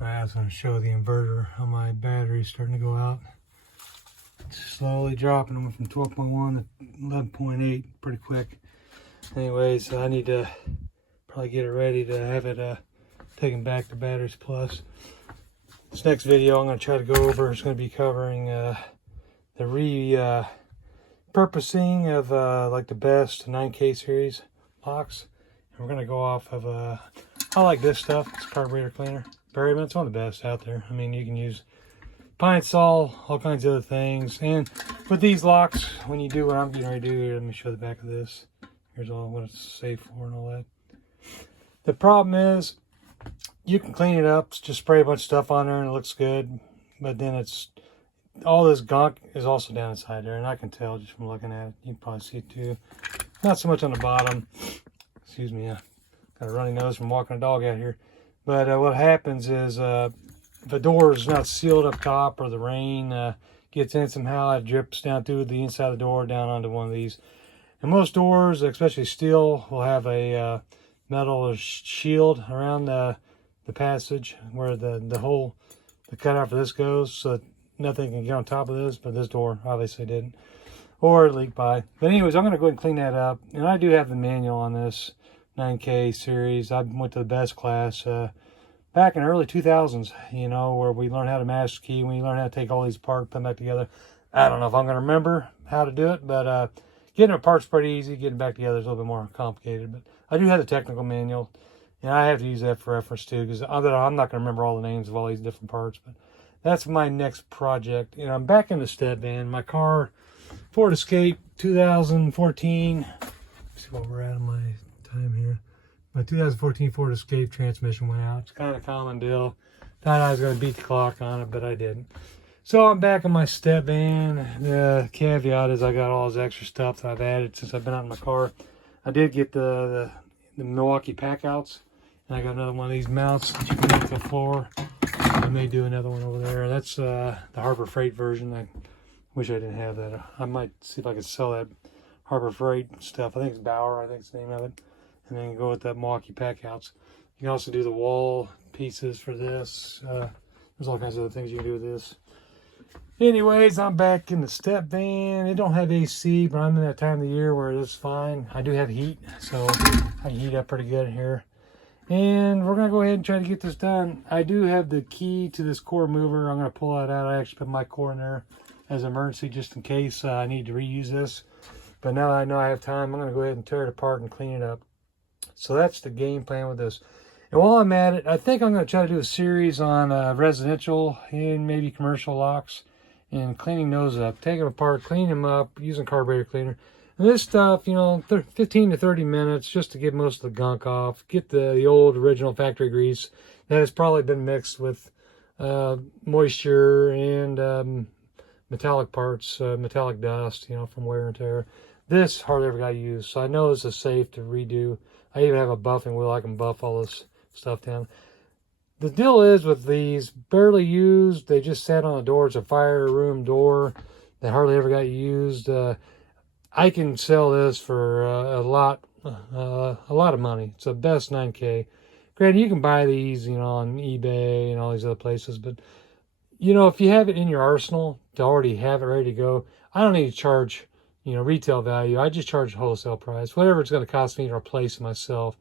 I was going to show the inverter how my battery's starting to go out. It's slowly dropping. I went from 12.1 to 11.8 pretty quick. Anyways, I need to probably get it ready to have it taken back to batteries plus. This next video I'm going to try to go over is going to be covering the repurposing of like the best 9K series locks. And we're going to go off of I like this stuff. It's carburetor cleaner. Berryman, it's one of the best out there. I mean, you can use pine sol, all kinds of other things. And with these locks, when you do what I'm getting ready to do here, let me show the back of this. Here's all what it's safe for and all that. The problem is, you can clean it up, just spray a bunch of stuff on there and it looks good. But then it's, all this gunk is also down inside there. And I can tell just from looking at it. You can probably see it too. Not so much on the bottom. Excuse me, I got a runny nose from walking a dog out here. But what happens is, if the door is not sealed up top or the rain gets in somehow, it drips down through the inside of the door down onto one of these. And most doors, especially steel, will have a metal shield around the passage where the hole, the cutout for this goes, so that nothing can get on top of this, but this door obviously didn't. Or it leaked by. But anyways, I'm going to go ahead and clean that up. And I do have the manual on this 9K series. I went to the best class back in early 2000s, you know, where we learned how to master key, we learned how to take all these apart, put them back together. I don't know if I'm going to remember how to do it, but getting it apart's pretty easy. Getting back together is a little bit more complicated. But I do have the technical manual, and I have to use that for reference too, because I'm not going to remember all the names of all these different parts. But that's my next project. And I'm back in the step van. My car, Ford Escape 2014. Let's see what we're at on my time here. My 2014 Ford Escape transmission went out. It's kind of a common deal. Thought I was going to beat the clock on it, but I didn't. So I'm back in my step van. The caveat is I got all this extra stuff that I've added since I've been out in my car. I did get the Milwaukee pack outs, and I got another one of these mounts that you can mount to the floor. I may do another one over there. That's the Harbor Freight version. I wish I didn't have that. I might see if I could sell that Harbor Freight stuff. I think it's Bauer, I think it's the name of it. And then go with that Milwaukee pack outs. You can also do the wall pieces for this. There's all kinds of other things you can do with this. Anyways, I'm back in the step van. It don't have AC, but I'm in that time of the year where it's fine. I do have heat, so I can heat up pretty good in here. And we're going to go ahead and try to get this done. I do have the key to this core mover. I'm going to pull that out. I actually put my core in there as an emergency just in case I need to reuse this. But now that I know I have time, I'm going to go ahead and tear it apart and clean it up. So that's the game plan with this. And while I'm at it, I think I'm going to try to do a series on residential and maybe commercial locks and cleaning those up. Take them apart, clean them up using carburetor cleaner. And this stuff, you know, 15 to 30 minutes just to get most of the gunk off. Get the old original factory grease that has probably been mixed with moisture and metallic parts, metallic dust, you know, from wear and tear. This hardly ever got used, so I know this is safe to redo. I even have a buffing wheel. I can buff all this stuff down. The deal is with these, barely used. They just sat on the door. It's a fire room door that hardly ever got used. I can sell this for a lot of money. It's the best 9K. Granted, you can buy these, you know, on eBay and all these other places, but you know, if you have it in your arsenal to already have it ready to go, I don't need to charge, you know, retail value. I just charge wholesale price, whatever it's going to cost me to replace it myself,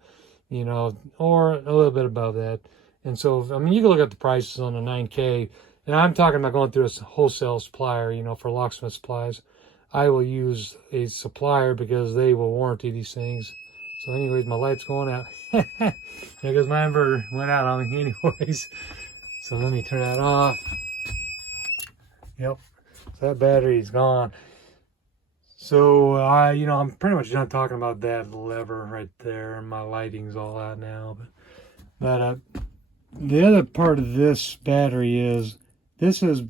you know, or a little bit above that. And so, I mean, you can look at the prices on a 9K, and I'm talking about going through a wholesale supplier, you know, for Locksmith supplies. I will use a supplier because they will warranty these things. So anyways, my light's going out. There goes my inverter. Went out on me anyways. So let me turn that off. Yep. So that battery's gone. So you know, I'm pretty much done talking about that lever right there. My lighting's all out now. But the other part of this battery is this is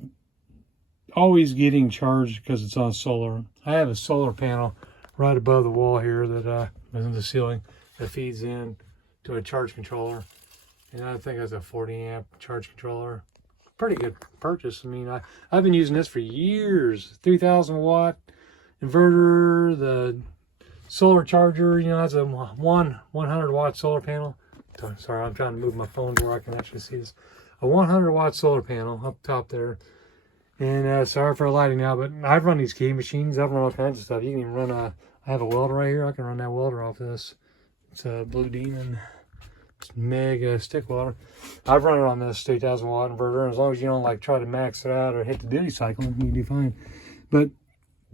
always getting charged because it's on solar. I have a solar panel right above the wall here that is in the ceiling that feeds in to a charge controller. And I think that's a 40 amp charge controller. Pretty good purchase. I mean, I've been using this for years. 3,000 watt inverter, the solar charger, you know, that's a 100 watt solar panel. Sorry, I'm trying to move my phone to where I can actually see this. a 100-watt solar panel up top there. And sorry for lighting now, but I've run these keying machines. I've run all kinds of stuff. You can even run I have a welder right here. I can run that welder off this. It's a Blue Demon. It's mega stick welder. I've run it on this 3,000 watt inverter. And as long as you don't like try to max it out or hit the duty cycle, you can do fine. But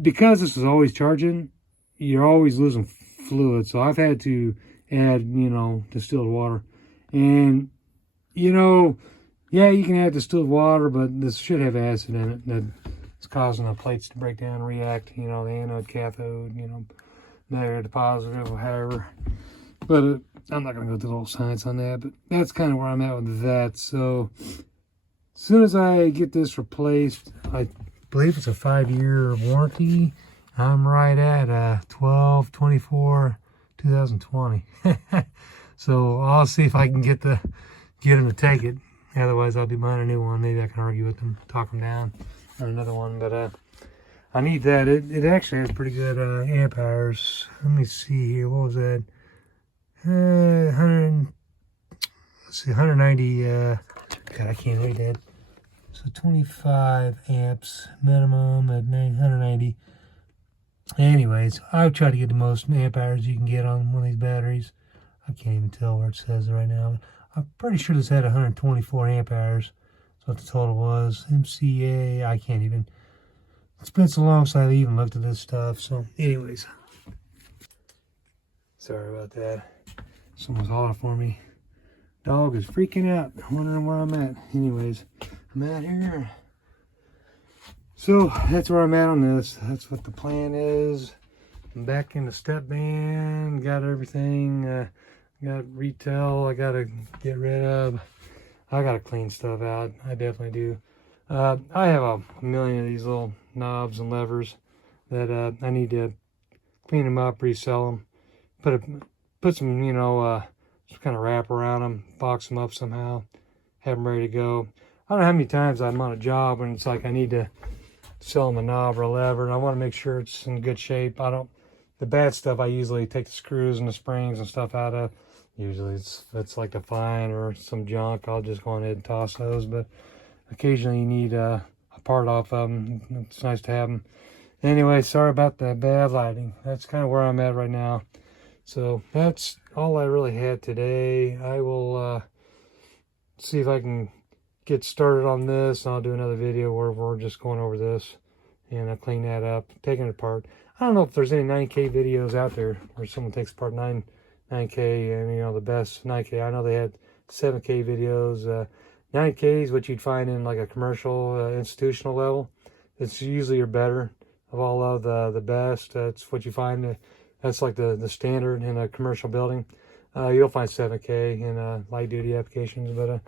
because this is always charging, you're always losing fluid. So I've had to add, you know, distilled water. And, you know, yeah, you can add distilled water, but this should have acid in it that's causing the plates to break down, react, you know, the anode, cathode, you know, negative to positive, or however. But I'm not going to go through the whole science on that, but that's kind of where I'm at with that. So as soon as I get this replaced, I believe it's a 5-year warranty. I'm right at 12/24/2020. So I'll see if I can get them to take it. Otherwise, I'll do mine a new one. Maybe I can argue with them, talk them down on another one. But I need that. It actually has pretty good amp hours. Let me see here. What was that? 190. God, I can't read that. So 25 amps minimum at 990. Anyways, I'll try to get the most amp hours you can get on one of these batteries. I can't even tell where it says it right now. I'm pretty sure this had 124 amp hours. That's what the total was. MCA, I can't even. It's been so long since I even looked at this stuff. So, anyways. Sorry about that. Someone's hollering for me. Dog is freaking out, wondering where I'm at. Anyways, I'm out here. So, that's where I'm at on this. That's what the plan is. I'm back in the step band. Got everything. Got retail I gotta get rid of. I gotta clean stuff out. I definitely do. I have a million of these little knobs and levers that I need to clean them up, resell them, put some, you know, some kind of wrap around them, box them up somehow, have them ready to go. I don't know how many times I'm on a job and it's like I need to sell them a knob or a lever, and I want to make sure it's in good shape. The bad stuff I usually take the screws and the springs and stuff out of. Usually it's like the fine or some junk. I'll just go ahead and toss those, but occasionally you need a part off of them. It's nice to have them. Anyway, sorry about the bad lighting. That's kind of where I'm at right now. So that's all I really had today. I will see if I can get started on this. I'll do another video where we're just going over this and I'll clean that up, taking it apart. I don't know if there's any 9K videos out there where someone takes apart 9K and, you know, the best 9K. I know they had 7K videos. 9K is what you'd find in like a commercial, institutional level. It's usually your better of all of the best. That's what you find. That's like the standard in a commercial building. You'll find 7K in light duty applications. But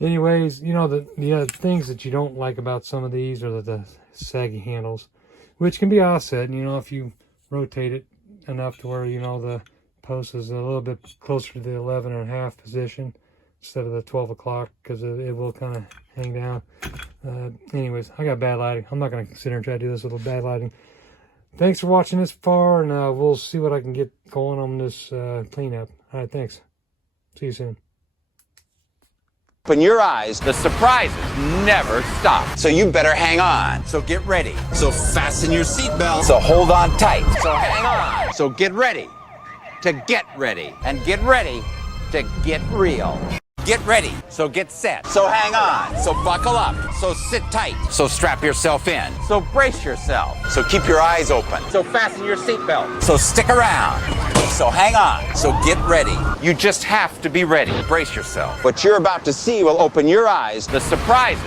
anyways, you know, the things that you don't like about some of these are the saggy handles, which can be offset. You know, if you rotate it enough to where, you know, the post is a little bit closer to the 11.5 position instead of the 12 o'clock, because it will kind of hang down. Anyways, I got bad lighting. I'm not going to sit here and try to do this with bad lighting. Thanks for watching this far, and we'll see what I can get going on this cleanup. All right, thanks. See you soon. Open your eyes. The surprises never stop. So you better hang on. So get ready. So fasten your seatbelt. So hold on tight. So hang on. So get ready to get ready. And get ready to get real. Get ready. So get set. So hang on. So buckle up. So sit tight. So strap yourself in. So brace yourself. So keep your eyes open. So fasten your seatbelt. So stick around. So hang on. So get ready. You just have to be ready. Brace yourself. What you're about to see will open your eyes. The surprises